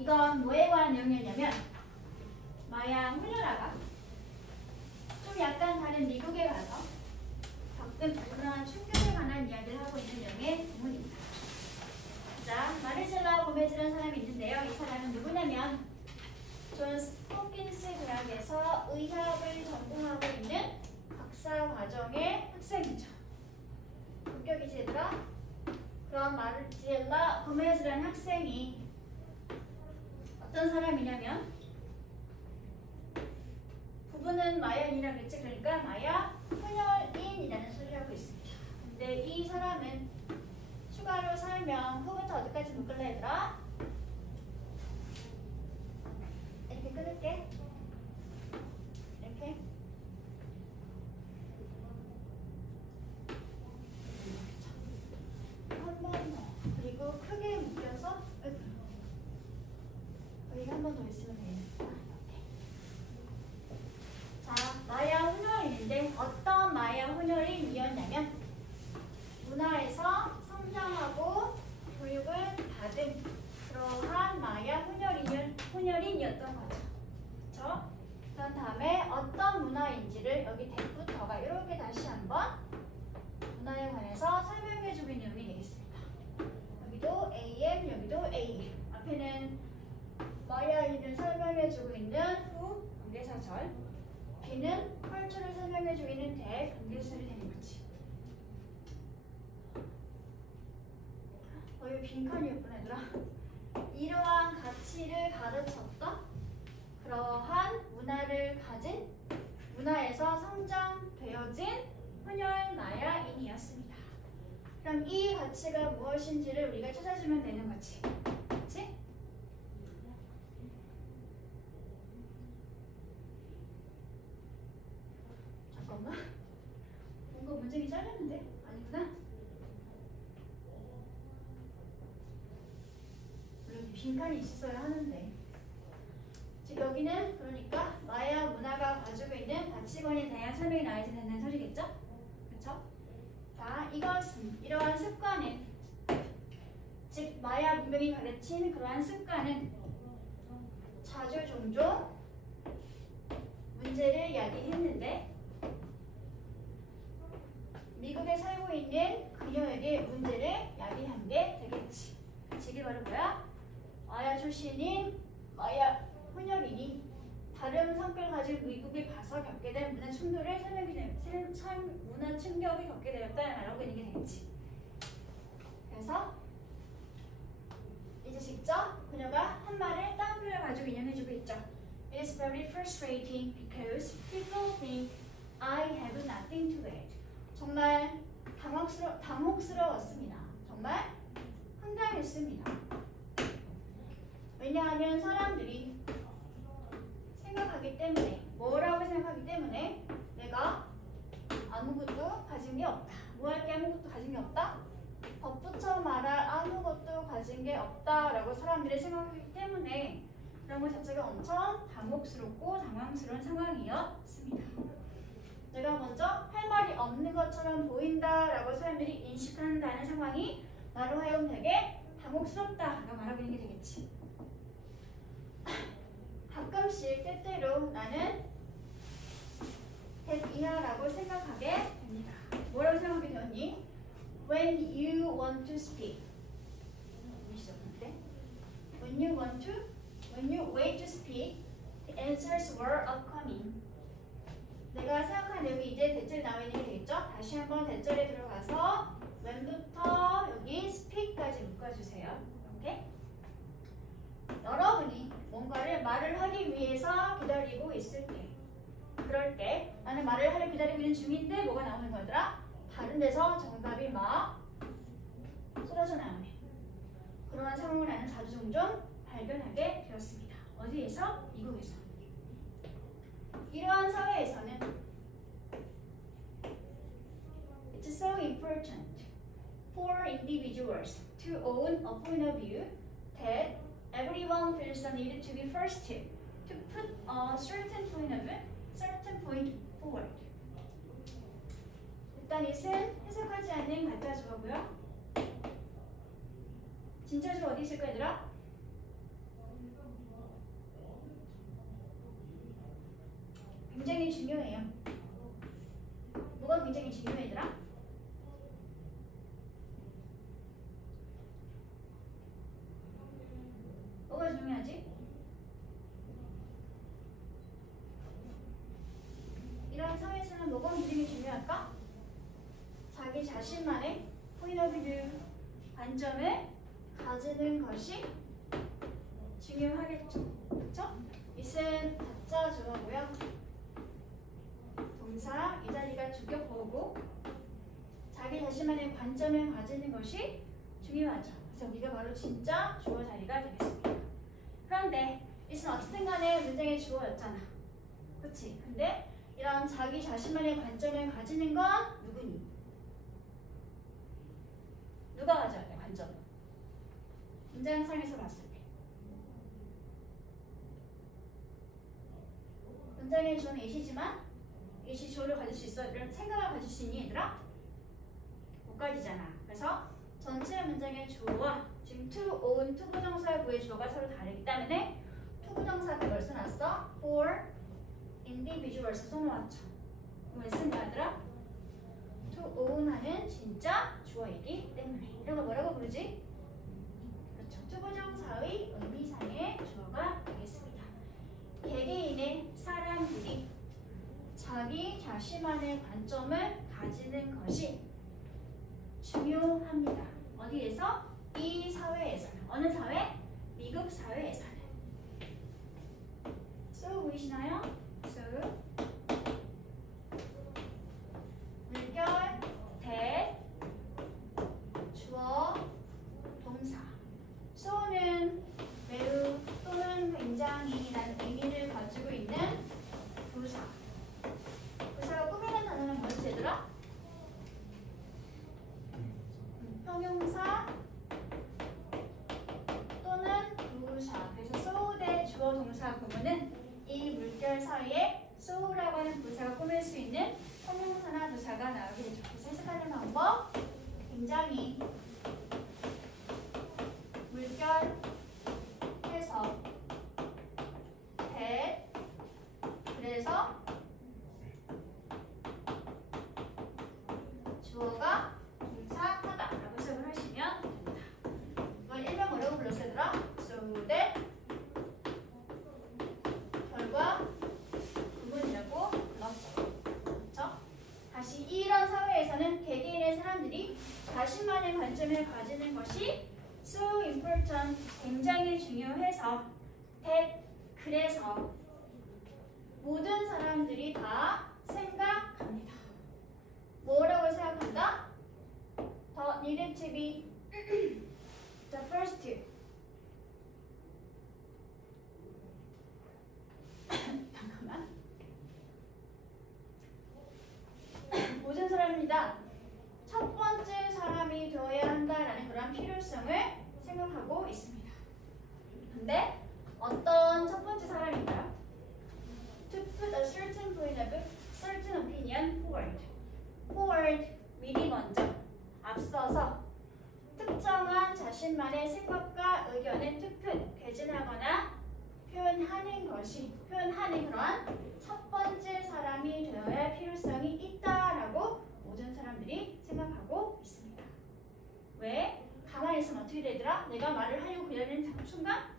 이건 뭐에 관한 내용이었냐면 마야 훈련아가 좀 약간 다른 미국에 가서 겪은 그러한 충격에 관한 이야기를 하고 있는 내용의 부분입니다. 자, 마르셀라 고메즈라는 사람이 있는데요. 이 사람은 누구냐면 존스 홉킨스 대학에서 의학을 전공하고 있는 박사 과정의 학생이죠. 합격이지 얘들아? 그럼 마르셀라 고메즈라는 학생이 어떤 사람이냐면 부부는 마야인이라고 했지. 그러니까 마야 혼혈인이라는 소리를 하고 있습니다. 근데 이 사람은 추가로 설명 후부터 어디까지 묶을래 얘들아? 이렇게 끊을게. 이렇게. 한 번 더. 그리고 크게 묶여서 여기 한 번 더 있으면 되겠다. 자, 마야 혼혈인인데 어떤 마야 혼혈인이었냐면 문화에서 성장하고 교육을 받은 그러한 마야 혼혈인이었던 거죠. 그렇죠? 그런 다음에 어떤 문화인지를 여기 대부터가 이렇게 다시 한번 문화에 관해서 설명해주고 있는 내용이 되겠습니다. 여기도 AM, 여기도 AM. 앞에는 마야인을 설명해주고 있는 후 관계사절, 뒤는 컬처를 설명해주고 있는 대 관계사절이 되는 거지. 여기 빈칸이었구나 얘들아. 이러한 가치를 가르쳤던 그러한 문화를 가진 문화에서 성장되어진 혼혈 마야인이었습니다. 그럼 이 가치가 무엇인지를 우리가 찾아주면 되는 거지. 그치? 잠깐만. 뭔가 문제가 잘렸는데? 아니구나. 여기 빈칸이 있어야 하는데. 즉 여기는 그러니까 마야 문화가 가지고 있는 가치관에 대한 설명이 나와야 된다는 소리겠죠? 그쵸? 자, 이것은 이러한 습관은 즉 마야 문명이 가르친 그러한 습관은 자주 종종 문제를 야기했는데 미국에 살고 있는 그녀에게 문제를 야기한 게 되겠지. 이게 바로 뭐야? 마야 출신인 마야 혼혈인이 다른 성격을 가진 미국에 가서 겪게 된 문화 충돌을 문화 충격을 겪게 되었다는 말하고 있는 게 되겠지. 그래서 이제 직접 그녀가 한 말을 따옴표를 가지고 인용해주고 있죠. It is very frustrating because people think I have nothing to eat. 정말 당혹스러웠습니다. 정말 황당했습니다. 왜냐하면 사람들이 생각하기 때문에 뭐라고 생각하기 때문에 내가 아무것도 가진 게 없다. 뭐 할 게 아무것도 가진 게 없다? 덧붙여 말할 아무것도 가진 게 없다라고 사람들이 생각하기 때문에 그런 것 자체가 엄청 당혹스럽고 당황스러운 상황이었습니다. 내가 먼저 할 말이 없는 것처럼 보인다라고 사람들이 인식한다는 상황이 나로 하여금 되게 당혹스럽다라고 말하고 있는 게 되겠지. 가끔씩 때때로 나는 대비하라고 생각하게 됩니다. 뭐라고 생각하게 되었니? When you want to speak. When you wait to speak, the answers were upcoming. 내가 생각한 내용이 이제 대절에 나와 있는 게 되겠죠? 다시 한번 대절에 들어가서 when부터 여기 speak까지 묶어주세요. 이렇게. 여러분이 뭔가를 말을 하기 위해서 기다리고 있을 때, 그럴 때 나는 말을 하려 기다리고 있는 중인데 뭐가 나오는 거더라? 다른 데서 정답이 막 쏟아져 나오네. 그러한 상황을 나는 자주 종종 발견하게 되었습니다. 어디에서? 미국에서. 이러한 사회에서는 It's so important for individuals to own a point of view that everyone feels the need to be first to put a certain point forward. 일단 이것은 해석하지 않는 가짜 주어고요. 진짜 주어 어디 있을까 얘들아? 굉장히 중요해요. 뭐가 굉장히 중요해 얘들아? 뭐가 중요하지? 이런 사회에서는 뭐가 굉장히 중요할까? 자기 자신만의 point of view, 관점을 가지는 것이 중요하겠죠. 그렇죠? it은 가짜 주어고요. 동사 이 자리가 주격보고 자기 자신만의 관점을 가지는 것이 중요하죠. 그래서 여기가 바로 진짜 주어 자리가 되겠습니다. 그런데 it은 어쨌든 간에 문장의 주어였잖아. 그치? 근데 이런 자기 자신만의 관점을 가지는 건 누구니? 누가 가져야 돼? 관점을. 문장상에서 봤을 때. 문장의 주어는 it이지만 it이 주어를 가질 수 있어? 이런 생각을 가질 수 있니 얘들아? 못 가지잖아. 그래서 전체 문장의 주어와 지금 to, own, 투부정사, 부의 주어가 서로 다르기 때문에 투부정사가 벌써 났어. for individuals 써놓았죠. 왜 쓴다 얘들아? to own 하는 진짜 주어이기 때문에 이런 거 뭐라고 부르지? 그렇죠. 투부정사의 의미상의 주어가 되겠습니다. 개개인의 사람들이 자기 자신만의 관점을 가지는 것이 중요합니다. 어디에서? 이 사회에서는. 어느 사회? 미국 사회에서는. so 보이시나요? so 물결, that, 주어, 동사. so는 매우 또는 굉장히 라는 의미를 가지고 있는 부사. 부사가 꾸미는 단어는 뭐였지 얘들아? 형용사 또는 부사. 그래서 so, that, 주어, 동사 구문은 이 물결 사이에 so라고 하는 부사가 꾸밀 수 있는 형용사나 부사가 나오게 되죠. 그래서 해석하는 방법 굉장히 물결 해석 that 그래서 주어가 동사하다 라고 해석을 하시면 됩니다. 이걸 일명 뭐라고 불렀어 얘들아? so that 결과 구문이라고 불렀죠. 그렇죠? 다시 이런 사회에서는 개개인의 사람들이 자신만의 관점을 가지는 것이 so important, 굉장히 중요해서 that, 그래서 모든 사람들이 다 생각합니다. 뭐라고 생각한다? The needed to be the first to 잠깐만. 모든 사람입니다. 첫 번째 사람이 되어야 한다라는 그런 필요성을 생각하고 있습니다. 근데 어떤 첫 번째 사람인가요? To put a certain point of certain opinion forward. forward, 미리 먼저, 앞서서 특정한 자신만의 생각과 의견을 to put, 개진하거나 표현하는 것이, 표현하는 그런 첫 번째 사람이 되어야 할 필요성이 있다라고 모든 사람들이 생각하고 있습니다. 왜? 가만히 있으면 어떻게 되더라? 내가 말을 하려고 그러는 순간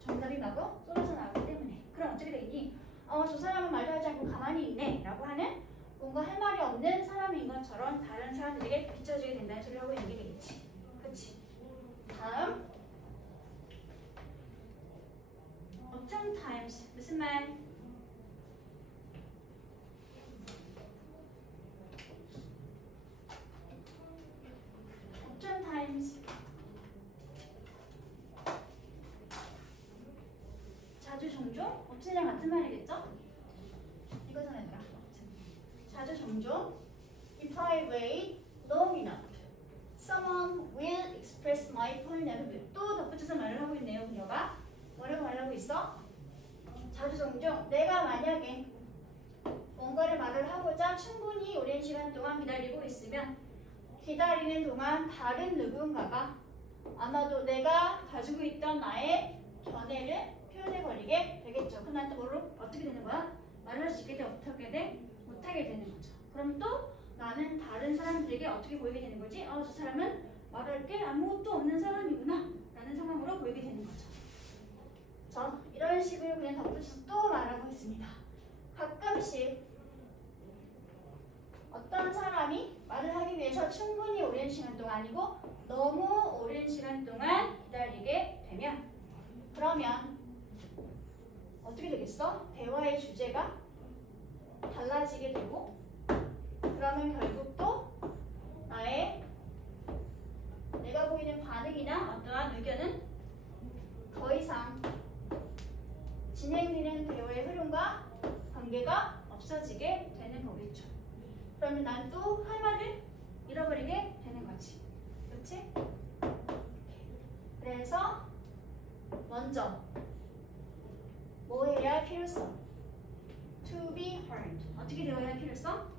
정답이 마구 쏟아져 나오기 때문에. 그럼 어떻게 되니? 저 사람은 말도 하지 않고 가만히 있네 라고 하는 뭔가 할 말이 없는 사람인 것처럼 다른 사람들에게 비춰지게 된다는 소리를 하고 있는 게 되겠지. 그치? 다음 oftentimes 무슨 말? oftentimes 자주 종종? often이랑 같은 말이겠죠? 이거잖아 얘들아. 자주 종종 imply wait long enough someone will express my point of view. 또 덧붙여서 말을 하고 있네요. 그녀가 뭐라고 말하고 있어? 자주 종종 내가 만약에 뭔가를 말을 하고자 충분히 오랜 시간 동안 기다리고 있으면 기다리는 동안 다른 누군가가 아마도 내가 가지고 있던 나의 견해를 표현해버리게 되겠죠. 그럼 나한테 뭐로 어떻게 되는 거야? 말을 할 수 있게 돼? 어떻게 돼? 못하게 되는 거죠. 그럼 또 나는 다른 사람들에게 어떻게 보이게 되는 거지? 저 사람은 말할 게 아무것도 없는 사람이구나 라는 상황으로 보이게 되는 거죠. 자, 이런 식으로 그냥 덧붙여서 또 말하고 있습니다. 가끔씩 어떤 사람이 말을 하기 위해서 충분히 오랜 시간 동안 아니고 너무 오랜 시간 동안 기다리게 되면 그러면 어떻게 되겠어? 대화의 주제가 달라지게 되고 그러면 결국 또 내가 보이는 반응이나 어떠한 의견은 더 이상 진행되는 대화의 흐름과 관계가 없어지게 되는 거겠죠. 그러면 난 또 할 말을 잃어버리게 되는 거지. 그렇지? 그래서 먼저 뭐 해야 할 필요성? To be heard. 어떻게 되어야 할 필요성?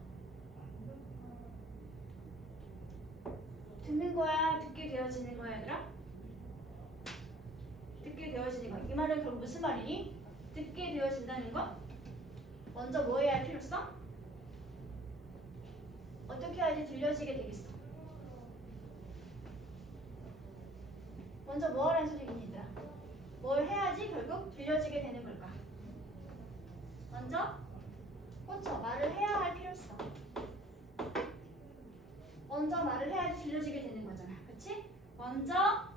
듣는 거야? 듣게 되어지는 거야, 얘들아? 듣게 되어지는 거. 이 말은 결국 무슨 말이니? 듣게 되어진다는 거? 먼저 뭐 해야 할 필요성? 어떻게 해야지 들려지게 되겠어? 먼저 뭐 하라는 소리니, 얘들아? 뭘 해야지 결국 들려지게 되는 걸까? 먼저 그렇죠. 말을 해야 할 필요성. 먼저 말을 해야지 들려지게 되는 거잖아. 그치? 먼저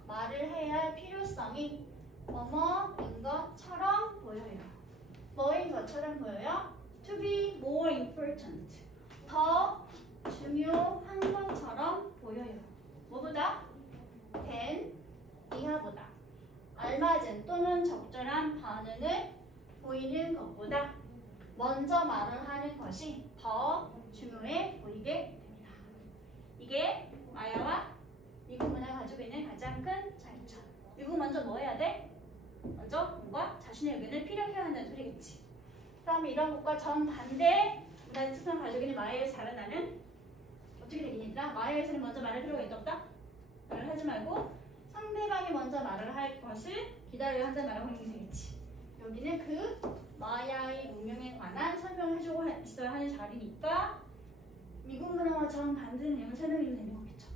말을 해야 할 필요성이 뭐뭐인 것처럼 보여요. 뭐인 것처럼 보여요? To be more important. 더 중요한 것처럼 보여요. 뭐보다? than 이하보다. 알맞은 또는 적절한 반응을 보이는 것보다 먼저 말을 하는 것이 더 중요해 보이게 됩니다. 이게 마야와 미국 문화가 가지고 있는 가장 큰 차이점. 미국 먼저 뭐 해야 돼? 먼저 뭔가 자신의 의견을 피력해야 한다는 소리겠지. 그다음에 이런 것과 정반대 문화적 특성을 가지고 있는 마야에서 자라나는 어떻게 되겠냐? 마야에서는 먼저 말할 필요가 있다 없다? 말을 하지 말고 상대방이 먼저 말을 할 것을 기다려야 한다는 말을 하는 게 되겠지. 여기는 그 마야의 문명에 관한 설명을 해주고 있어야 하는 자리니까 미국 문화와 정반대 내용을 설명해도 되는 거겠죠.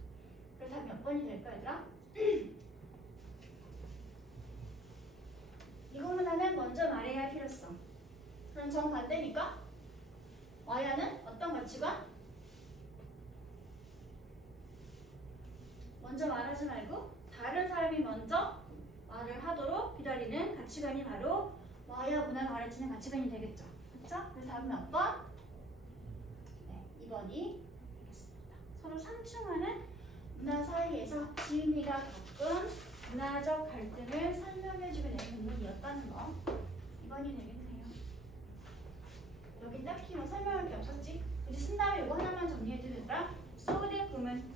그래서 몇 번이 될까, 얘들아? 미국 문화는 먼저 말해야 할 필요성. 그럼 정반대니까 마야는 어떤 가치관? 먼저 말하지 말고 다른 사람이 먼저 말을 하도록 기다리는 가치관이 바로 마야 문화가 가르치는 가치관이 되겠죠. 그렇죠? 그래서 답은 몇 번? 네, 2번이 되겠습니다. 서로 상충하는 문화 사이에서 지은이가 겪은 문화적 갈등을 설명해주게 되는 부분이었다는 거. 2번이 되겠네요. 여기 딱히 뭐 설명할 게 없었지? 이제 쓴 다음에 이거 하나만 정리해드리더라. 소대 구문.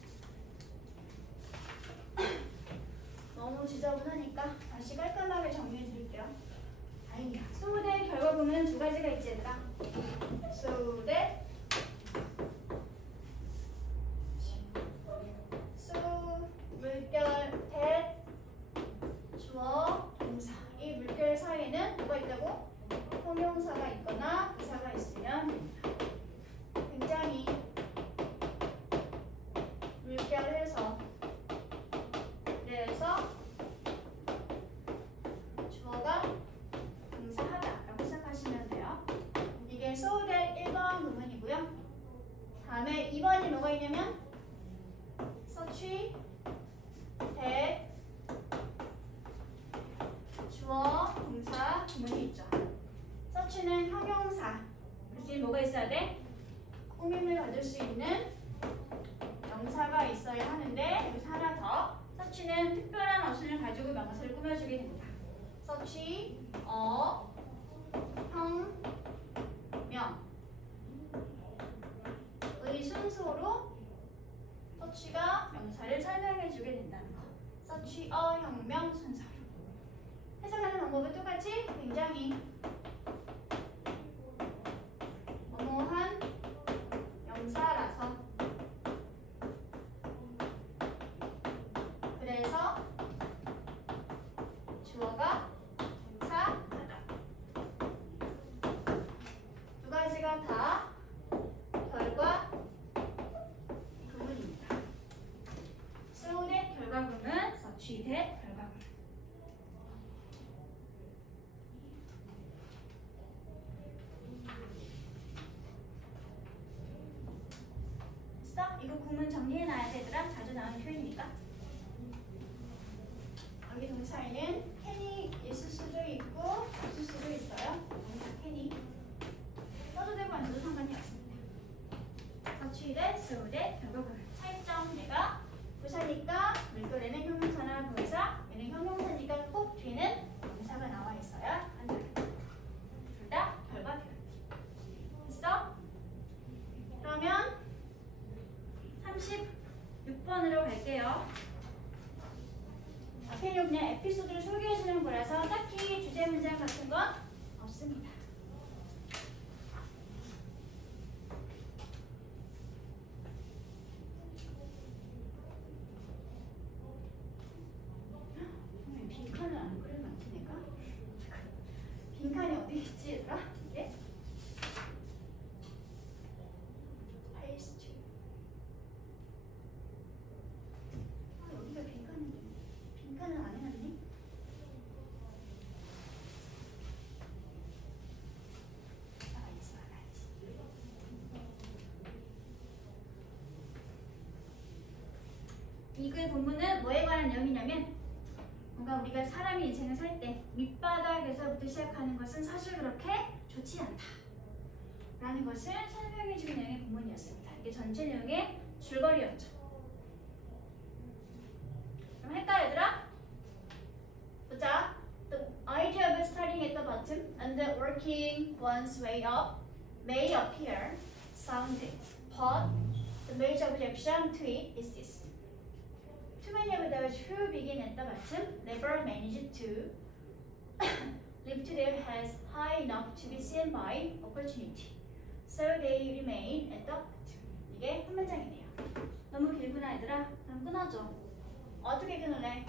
너무 지저분하니까 다시 깔끔하게 정리해드릴게요. 다행이야. 소대 결과구문 두 가지가 있지, 얘들아. 소대 물결, 대, 주어, 동사. 이 물결 사이에는 뭐가 있다고? 형용사가 있거나 부사가 있으면 됩니다. 굉장히 물결해서 그래서 주어가 동사하다 라고 생각하시면 돼요. 이게 소대 1번 부분이고요. 다음에 2번이 뭐가 있냐면 서취, 대, 주어, 동사 구문이 있죠. 서치는 형용사. 그래서 뭐가 있어야 돼? 꾸밈을 가질 수 있는 명사가 있어야 하는데 여기서 하나 더. 서치는 특별한 어순을 가지고 명사를 꾸며주게 됩니다. 서치, 형, 명의 순서로 서치가 명사를 설명해주게 된다는 거. 서치, 형, 명 순서로. 해석하는 방법은 똑같이 굉장히 뭐뭐한 명사라서 그래서 주어가 동사하다. 전체가 다 결과 구문입니다. so that 결과구문, such that 결과구문. 됐어? 이거 구문 정리해놔야 되더라. 자주 나오는 표현이니까. 여기 동사에는 can이 있을 수도 있고 없을 수도 있어요. 동사 can이 써도 되고 안 써도 상관이 없습니다. such that, so that 결과구문. 차이점 내가 부사니까 물결에는 형용사나 부사, 얘는 형용사니까 꼭 뒤에는 동사가 나와 있어야 한다. 둘 다 결과 표현. 됐어? 그러면 36번으로 갈게요. 앞에는 그냥 에피소드를 소개해주는 거라서 딱히 주제 문장 같은 건 없습니다. 빈칸을 안 그리면 안 되니까? 빈칸이 어디 있지 얘들아? 이게? 페이스트. 여기가 빈칸인데 빈칸을 안 해놨니? 말아야지. 이 글의 본문은 뭐에 관한 내용이냐면 뭔가 우리가 사람이 인생을 살 때 밑바닥에서부터 시작하는 것은 사실 그렇게 좋지 않다 라는 것을 설명해주는 내용의 본문이었습니다. 이게 전체 내용의 줄거리였죠. 그럼 할까 얘들아? 보자. The idea of starting at the bottom and working one's way up may appear sounding, but the major objection to it is this. Too many of those who begin at the bottom never manage to lift their heads high enough to be seen by opportunity, so they remain at the bottom. 이게 한 문장이네요. 너무 길구나 얘들아. 그럼 끊어줘. 어떻게 끊을래?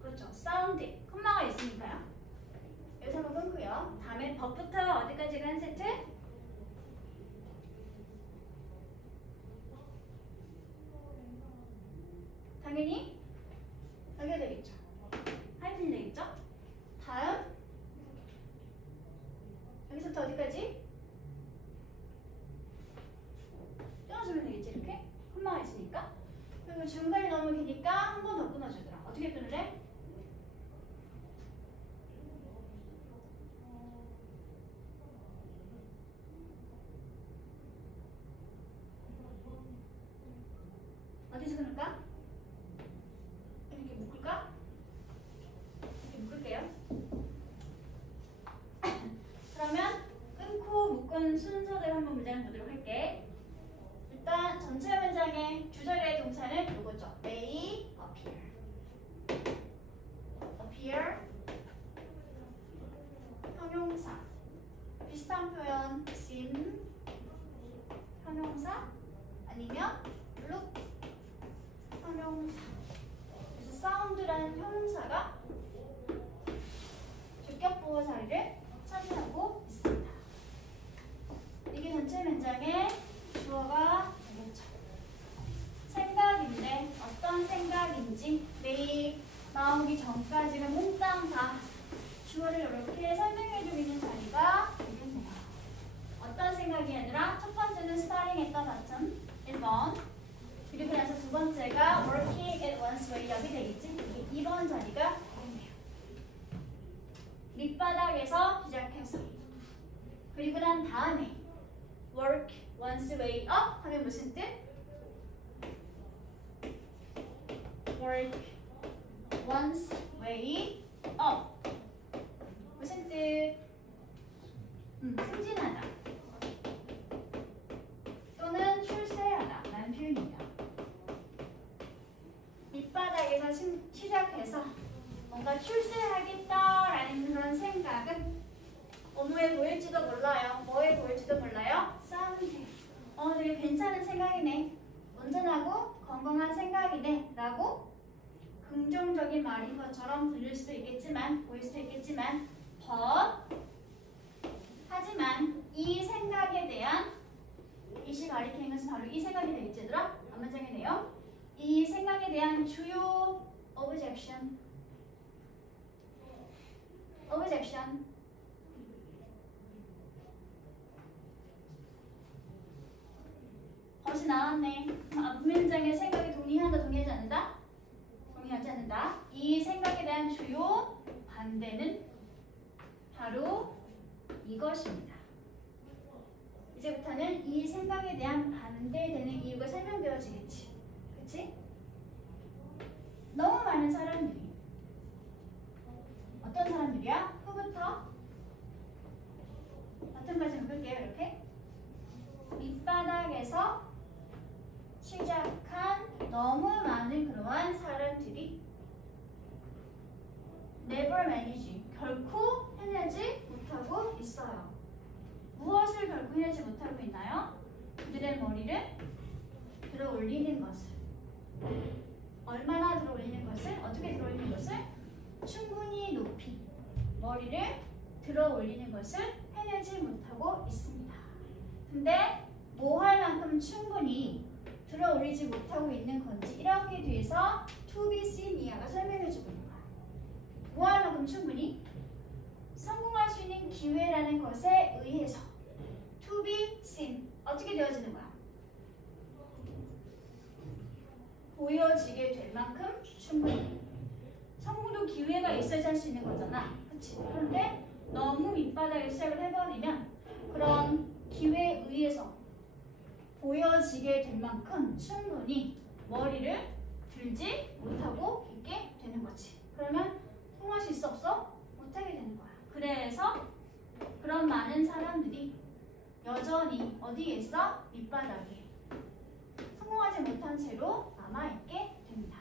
그렇죠. 사운드 콤마가 있으니까요. 여기서 한번 끊고요. 다음에 법부터 어디까지가 한 세트? 당연히 여기가 되겠죠. 하이픈이 되겠죠. 다음 여기서부터 어디까지? 끊어주면 되겠지. 이렇게 콤마가 있으니까. 그리고 중간이 너무 기니까 한 번 더 끊어주더라. 어떻게 끊을래? 어디서 끊을까? 이렇게 묶을까? 이렇게 묶을게요. 그러면 끊고 묶은 순서대로 한번 문장을 보도록 할게. 일단 전체 문장의 주절의 동사는 이거죠. may appear. appear 형용사. 비슷한 표현 seem 형용사 아니면 look 형용사. 그래서 sound라는 형용사가 주격 보호 자리를 차지하고 있습니다. 이게 전체 문장의 주어가 되겠죠. 생각인데 어떤 생각인지 매일 나오기 전까지는 몽땅 다 주어를 이렇게 설명해주고 있는 자리가 되겠네요. 어떤 생각이 아니라 첫 번째는 starting at the bottom 1번, 그리고 나서 두 번째가 working at one's way up이 되겠지. 이게 2번 자리가 되겠네요. 밑바닥에서 시작해서 그리고 난 다음에 work one's way up 하면 무슨 뜻? work one's way up 무슨 뜻? 승진하다 또는 출세하다 라는 표현이에요. 밑바닥에서 시작해서 뭔가 출세하겠다라는 그런 생각은 업무에 보일지도 몰라요. 뭐에 보일지도 몰라요? 사운드. 되게 괜찮은 생각이네. 온전하고 건강한 생각이네. 라고 긍정적인 말인 것처럼 들릴 수도 있겠지만, 보일 수도 있겠지만, but 하지만 이 생각에 대한 이시 가리키는 것은 바로 이 생각이 되겠지 얘들아? 앞문장의 내용. 이 생각에 대한 주요 objection 것이 나왔네. 앞문장의 생각에 동의한다, 동의하지 않는다? 동의하지 않는다. 이 생각에 대한 주요 반대는 바로 이것입니다. 이제부터는 이 생각에 대한 반대되는 이유가 설명되어지겠지. 그치? 너무 많은 사람들이 어떤 사람들이야? 후부터 바텀까지 묶을게요. 이렇게 밑바닥에서 시작한 너무 많은 그러한 사람들이 never manage, 결코 해내지 못하고 있어요. 무엇을 결코 해내지 못하고 있나요? 그들의 머리를 들어 올리는 것을. 얼마나 들어 올리는 것을? 어떻게 들어 올리는 것을? 충분히 높이 머리를 들어 올리는 것을 해내지 못하고 있습니다. 근데 뭐 할 만큼 충분히 들어 올리지 못하고 있는 건지 이렇게 뒤에서 to be seen이야가 설명해주고 있는 거야. 뭐 할 만큼 충분히 성공할 수 있는 기회라는 것에 의해서 to be seen 어떻게 되어지는 거야? 보여지게 될 만큼 충분히. 성공도 기회가 있어야지 할 수 있는 거잖아. 그치? 그런데 너무 밑바닥에 시작을 해버리면 그런 기회에 의해서 보여지게 될 만큼 충분히 머리를 들지 못하고 있게 되는 거지. 그러면 성공할 수 있어 없어? 못하게 되는 거야. 그래서 그런 많은 사람들이 여전히 어디에 있어? 밑바닥에 성공하지 못한 채로 남아있게 됩니다.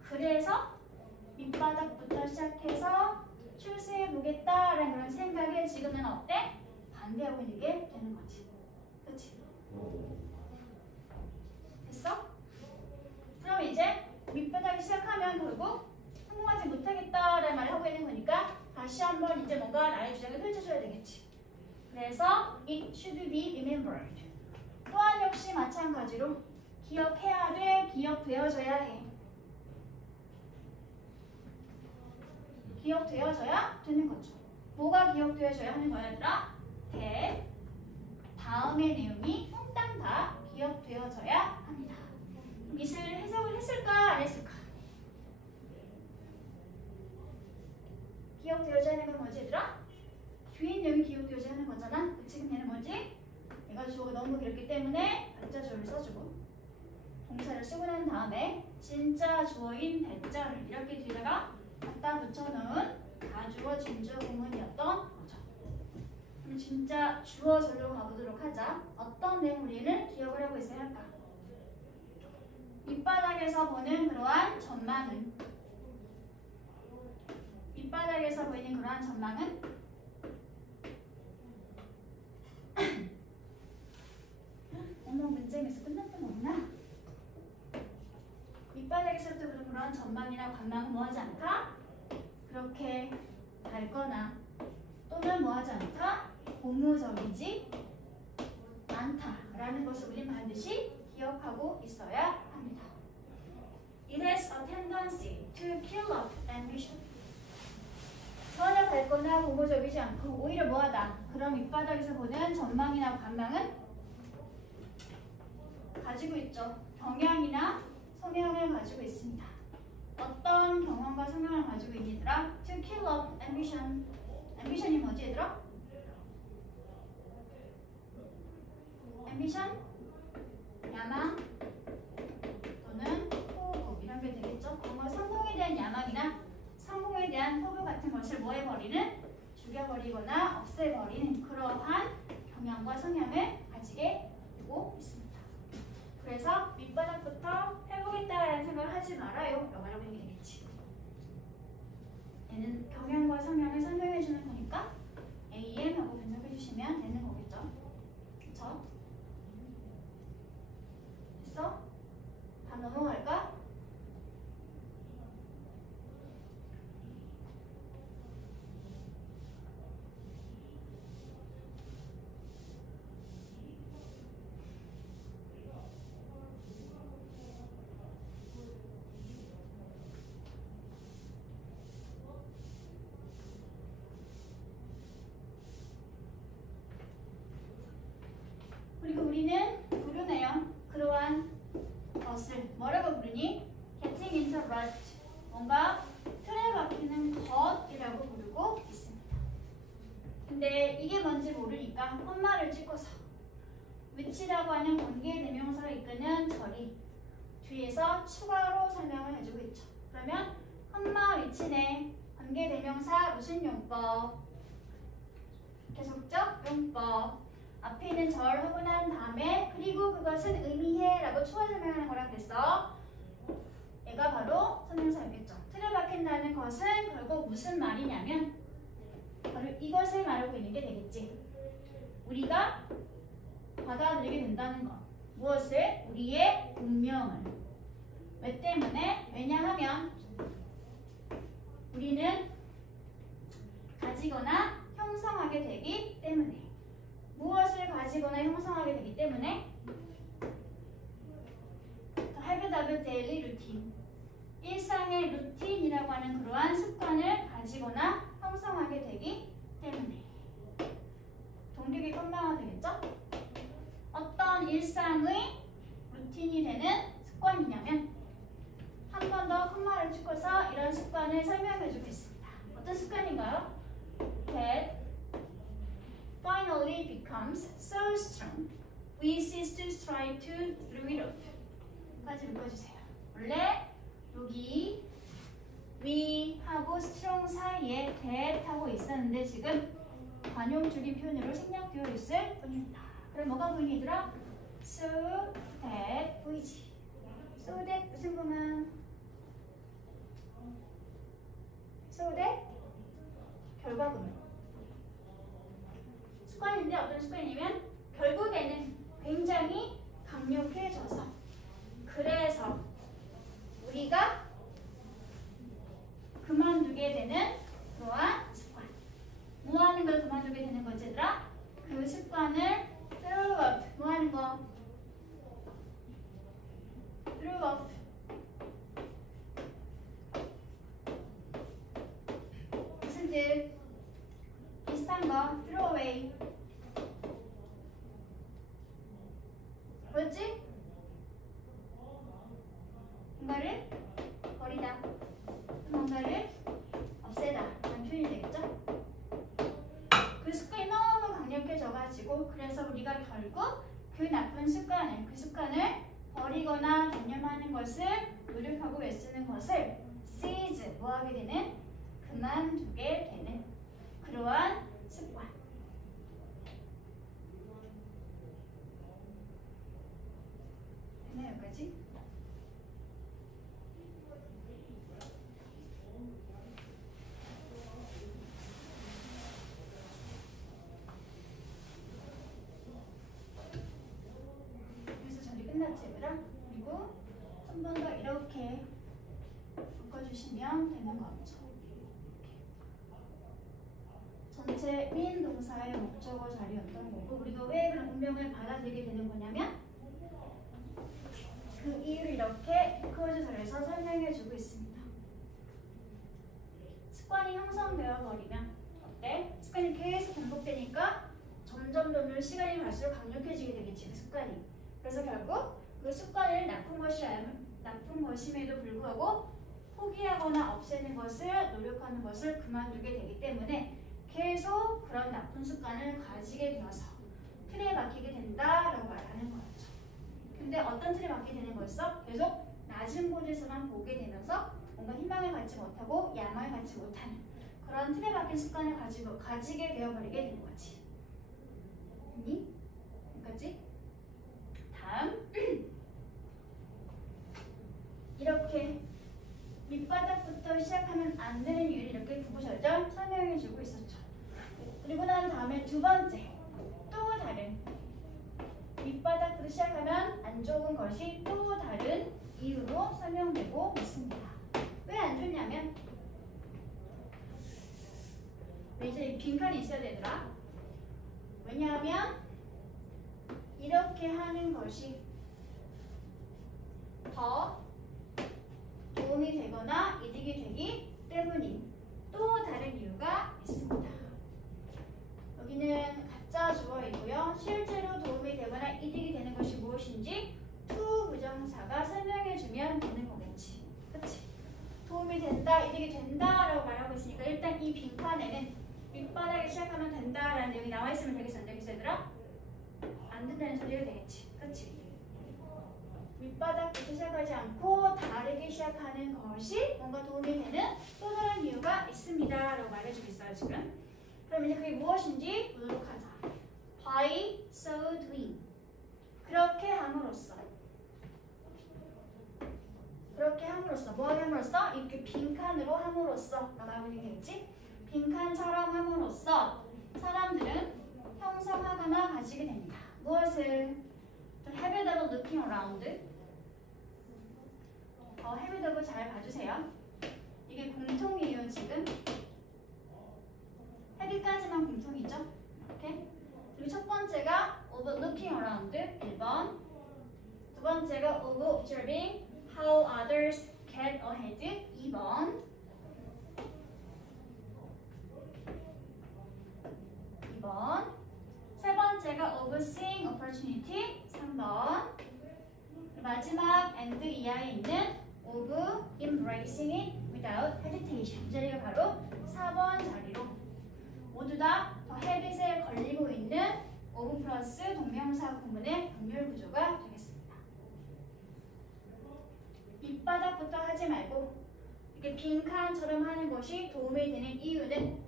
그래서 밑바닥부터 시작해서 출세해보겠다라는 그런 생각에 지금은 어때? 반대하고 있는 게 되는 거지. 그치? 됐어? 그럼 이제 밑바닥이 시작하면 결국 성공하지 못하겠다라는 말을 하고 있는 거니까 다시 한번 이제 뭔가 나의 주장을 펼쳐줘야 되겠지. 그래서 it should be remembered. 또한 역시 마찬가지로 기억해야 돼, 기억되어져야 해. 기억되어져야 되는 거죠. 뭐가 기억되어져야 하는 거야 얘들아? that 다음의 내용이 몽땅 다 기억되어져야 합니다. 이슬 해석을 했을까 안 했을까? 기억되어져야 하는 건 뭐지 얘들아? 뒤에 내용이 기억되어져야 하는 거잖아. 그 지금 얘는 뭐지? 얘가 주어가 너무 길었기 때문에 단자주어를 써주고 동사를 쓰고 난 다음에 진짜 주어인 대자를 이렇게 뒤에다가 갖다 붙여놓은 가주어 진주어 구문이었던 거죠. 그럼 진짜 주어절로 가보도록 하자. 어떤 내용 우리는 기억을 하고 있어야 할까? 밑바닥에서 보는 그러한 전망은 밑바닥에서 보이는 그러한 전망은 어머 문제에서 끝났던 거구나. 밑바닥에서부터 보는 그러한 전망이나 관망은 뭐하지 않다? 그렇게 밝거나 또는 뭐하지 않다? 고무적이지 않다라는 것을 우리는 반드시 기억하고 있어야 합니다. It has a tendency to kill off ambition. 전혀 밝거나 고무적이지 않고 오히려 뭐하다? 그럼 밑바닥에서 보는 전망이나 관망은 가지고 있죠. 경향이나 성향을 가지고 있습니다. 어떤 경험과 성향을 가지고 있니더라? To kill off ambition. ambition이 뭐지 얘들아? ambition? 야망 또는 포부 이런 게 되겠죠. 뭔가 성공에 대한 야망이나 성공에 대한 포부 같은 것을 뭐 해버리는? 죽여버리거나 없애버리는 그러한 경향과 성향을 가지게 되고 있습니다. 그래서 밑바닥부터 해보겠다라는 생각을 하지 말아요. 라고 말하고 있는 게 되겠지. 얘는 경향과 성향을 설명해주는 거니까 AM하고 분석해주시면 되는 거겠죠. 그쵸? 됐어? 다음 넘어갈까? 콤마를 찍고서 위치라고 하는 관계대명사가 이끄는 절이 뒤에서 추가로 설명을 해주고 있죠. 그러면 콤마 위치네. 관계대명사 무슨 용법? 계속적 용법. 앞에 있는 절 하고 난 다음에 그리고 그것은 의미해 라고 추가 설명하는 거라 그랬어. 얘가 바로 선행사였겠죠. 틀에 박힌다는 것은 결국 무슨 말이냐면 바로 이것을 말하고 있는 게 되겠지. 우리가 받아들이게 된다는 것. 무엇을? 우리의 운명을. 왜 때문에? 왜냐하면 우리는 가지거나 형성하게 되기 때문에. 무엇을 가지거나 형성하게 되기 때문에? have a daily routine. 일상의 루틴이라고 하는 그러한 습관을 가지거나 형성하게 되기 때문에. 동력이 컴마가 되겠죠? 어떤 일상의 루틴이 되는 습관이냐면 한 번 더 컴마를 찍고서 이런 습관을 설명해 주겠습니다. 어떤 습관인가요? That finally becomes so strong we cease to strive to throw it off. 까지 묶어주세요. 원래 여기 we하고 strong 사이에 that 하고 있었는데 지금 관용 줄임 표현으로 생략되어 있을 뿐입니다. 그럼 뭐가 보이더라? So that 보이지? So that 무슨 부분? So that 결과구문. 습관인데 어떤 습관이냐면 결국에는 굉장히 강력해져서 그래서 우리가 그만두게 되는 그러한 습관. 뭐 하는 걸 그만두게 되는 거지 얘들아? 그 습관을 throw off. 뭐 하는 거? throw off. 무슨 뜻? 비슷한 거 throw away. 뭐였지? 뭔가를 버리다. 뭔가를 없애다 라는 표현이 되겠죠? 그 습관이 너무 강력해져가지고 그래서 우리가 결국 그 나쁜 습관을 그 습관을 버리거나 단념하는 것을 노력하고 애쓰는 것을 cease 뭐 하게 되는 그만두게 되는 그러한 습관. 됐나요 여기까지? 여기서 정리 끝났지 얘들아? 그리고 한 번 더 이렇게 묶어주시면 되는 거 같죠? 전체 민 동사의 목적어 자리였던 거고 우리가 왜 그런 운명을 받아들이게 되는 거냐면 그 이유를 이렇게 비커즈 절에서 설명해주고 있습니다. 습관이 형성되어 버리면 어때? 습관이 계속 반복되니까 점점 시간이 갈수록 강력해지게 되겠지 그 습관이. 그래서 결국 그 습관을 나쁜 것임에도 불구하고 포기하거나 없애는 것을 노력하는 것을 그만두게 되기 때문에 계속 그런 나쁜 습관을 가지게 되어서 틀에 박히게 된다라고 말하는 거였죠. 근데 어떤 틀에 박히게 되는 거였어? 계속 낮은 곳에서만 보게 되면서 뭔가 희망을 갖지 못하고 야망을 갖지 못하는 그런 틀에 박힌 습관을 가지게 되어버리게 되는 거지. 됐니? 여기까지? 다음 이렇게 밑바닥부터 시작하면 안 되는 이유를 이렇게 구구절절 설명해주고 있었죠. 그리고 난 다음에 두 번째 또 다른 밑바닥부터 시작하면 안 좋은 것이 또 다른 이유로 설명되고 있습니다. 왜 안 좋냐면 이제 빈칸이 있어야 되더라. 왜냐하면 이렇게 하는 것이 더 도움이 되거나 이득이 되기 때문인 또 다른 이유가 있습니다. 여기는 가짜 주어이고요. 실제로 도움이 되거나 이득이 되는 것이 무엇인지 to 부정사가 설명해주면 되는 거겠지. 그치? 도움이 된다, 이득이 된다라고 말하고 있으니까 일단 이 빈칸에는 밑바닥에 시작하면 된다라는 내용이 나와 있으면 되겠어. 안 되겠어 얘들아? 안 된다는 소리가 되겠지. 그치? 밑바닥부터 시작하지 않고 다르게 시작하는 것이 뭔가 도움이 되는 또 다른 이유가 있습니다. 라고 말해주겠어요, 지금. 그럼 이제 그게 무엇인지 보도록 하자. By so doing. 그렇게 함으로써. 그렇게 함으로써. 뭐하게 함으로써? 이렇게 빈칸으로 함으로써. 가 말하고 있는 게 있지? 빈칸처럼 함으로써 사람들은 형성하거나 가지게 됩니다. 무엇을? habitable looking around. habitable 잘 봐주세요. 이게 공통이에요, 지금. 여기까지만 공통이죠. 이렇게. 그리고 첫 번째가 of looking around 1번. 두 번째가 of observing how others get ahead 2번. 2번. 세 번째가 of seeing opportunity 3번. 마지막 and 이하에 있는 of embracing it without hesitation. 이 자리가 바로 4번 자리로 모두 다 더 habit에 걸리고 있는 of 플러스 동명사 구문의 병렬 구조가 되겠습니다. 밑바닥부터 하지 말고 이렇게 빈칸처럼 하는 것이 도움이 되는 이유는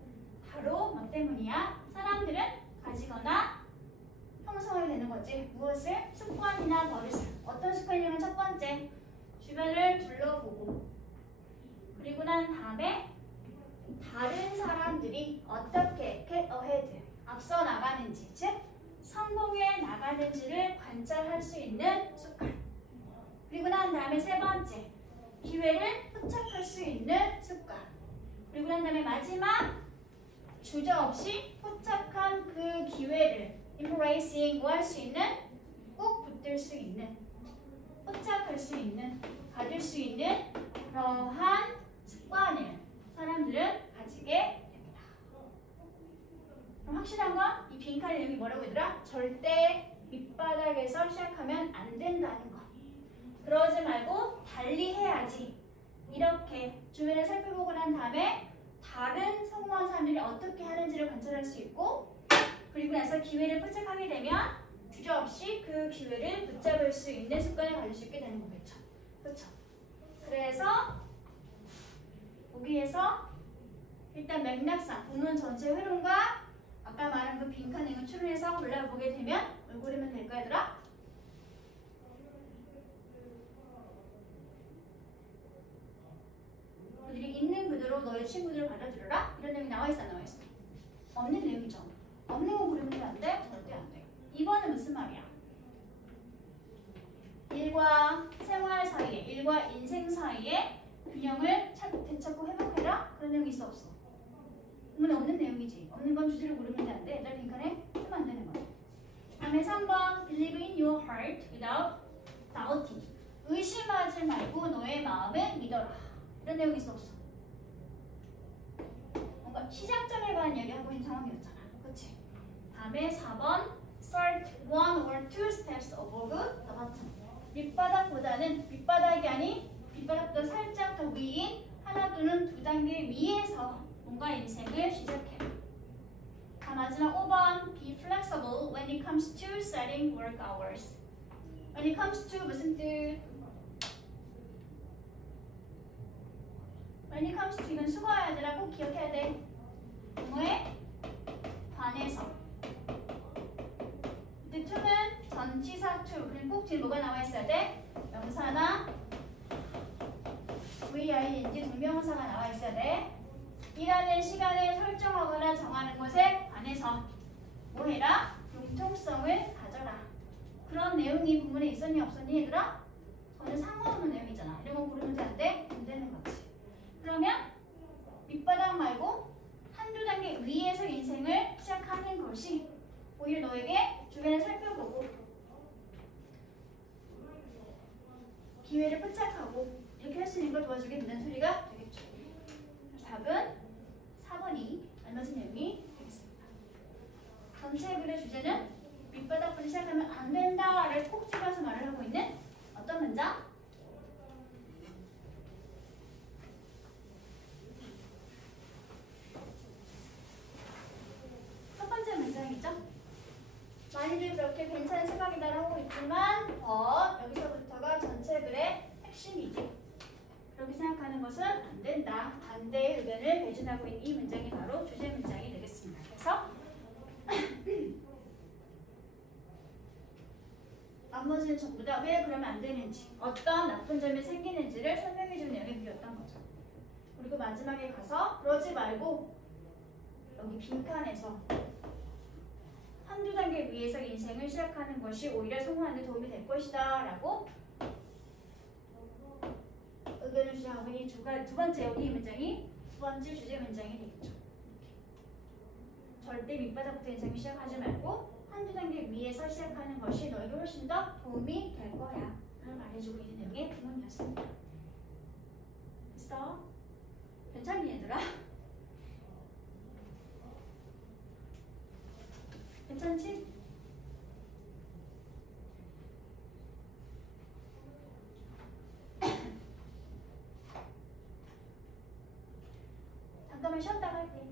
바로 뭐 때문이야? 사람들은 가지거나 형성하게 되는 거지. 무엇을? 습관이나 버릇을. 어떤 습관이냐면 첫 번째, 주변을 둘러보고 그리고 난 다음에 다른 사람들이 어떻게 get ahead, 앞서 나가는지, 즉 성공해 나가는지를 관찰할 수 있는 습관. 그리고 난 다음에 세 번째, 기회를 포착할 수 있는 습관. 그리고 난 다음에 마지막, 주저없이 포착한 그 기회를 embracing, 뭐 할 수 있는? 꼭 붙들 수 있는, 포착할 수 있는, 가질 수 있는 그러한 습관을 사람들은 가지게 됩니다. 그럼 확실한 건 이 빈칸의 내용이 뭐라고 얘들아? 절대 밑바닥에서 시작하면 안 된다는 거. 그러지 말고 달리 해야지. 이렇게 주변을 살펴보고 난 다음에 다른 성공한 사람들이 어떻게 하는지를 관찰할 수 있고 그리고 나서 기회를 포착하게 되면 주저없이 그 기회를 붙잡을 수 있는 습관을 가질 수 있게 되는 거겠죠. 그렇죠? 그래서 여기에서 일단 맥락상 본문 전체 흐름과 아까 말한 그 빈칸 내용을 추론해서 골라보게 되면 뭘 고르면 될까 얘들아? 너희들이 있는 그대로 너의 친구들을 받아들여라? 이런 내용이 나와있어 안 나와있어? 없는 내용이죠. 없는 거 고르면 안 돼? 절대 안 돼. 2번은 무슨 말이야? 일과 생활 사이에, 일과 인생 사이에 균형을 되찾고 회복해라? 그런 내용이 있어 없어? 그건 없는 내용이지. 없는 건 주제를 고르면 안 돼. 얘들 빈칸에 쓰면 안 되는 거야. 다음에 3번 Believe in your heart without doubting. 의심하지 말고 너의 마음을 믿어라. 이런 내용이 있어 없어? 뭔가 시작점에 관한 이야기 하고 있는 상황이었잖아. 그치? 다음에 4번 Start one or two steps above the bottom. 밑바닥보다는 밑바닥이 아닌 밑바닥보다 살짝 더 위인 하나 또는 두 단계 위에서 뭔가 인생을 시작해라. 자, 마지막 5번 Be flexible when it comes to setting work hours. When it comes to 무슨 뜻? When it comes to 이건 수거해야 되라 꼭 기억해야 돼. 뭐에? 관해서. 이때 to는 전치사 to. 그럼 꼭 뒤에 뭐가 나와 있어야 돼? 명사나 VING 동명사가 나와 있어야 돼. 일하는 시간을 설정하거나 정하는 것에 관해서 뭐 해라? 융통성을 가져라. 그런 내용이 부문에 있었니 없었니 얘들아? 전혀 상관없는 내용이잖아. 이런 거 고르면 안 돼? 안 되는 거지. 그러면 밑바닥 말고 한두 단계 위에서 인생을 시작하는 것이 오히려 너에게 주변을 살펴보고 기회를 포착하고 이렇게 할 수 있는 걸 도와주게 된다는 소리가 되겠죠. 답은 4번이 알맞은 내용이 되겠습니다. 전체 글의 주제는 밑바닥부터 시작하면 안 된다를 콕 집어서 말을 하고 있는 어떤 문장? 첫 번째 문장이죠. 많이들 그렇게 괜찮은 있지만 여기서부터가 전체 글의 핵심이지. 그렇게 생각하는 것은 안 된다. 반대의 의견을 배준하고 있는 이 문장이 바로 주제 문장이 되겠습니다. 그래서 나머지는 전부 다 왜 그러면 안 되는지, 어떤 나쁜 점이 생기는지를 설명해주는 내용이 비었던 거죠. 그리고 마지막에 가서 그러지 말고 여기 빈칸에서 한두 단계 위에서 인생을 시작하는 것이 오히려 성공하는 데 도움이 될 것이다 라고 의견을 주장하고 있는 두 번째 여기 이 문장이 두 번째 주제 문장이 되겠죠. 절대 밑바닥부터 인생을 시작하지 말고 한두 단계 위에서 시작하는 것이 너에게 훨씬 더 도움이 될 거야 라고 말해주고 있는 내용의 부분이었습니다. 됐어? 괜찮니 얘들아? 괜찮지? 잠깐만 쉬었다가 할게.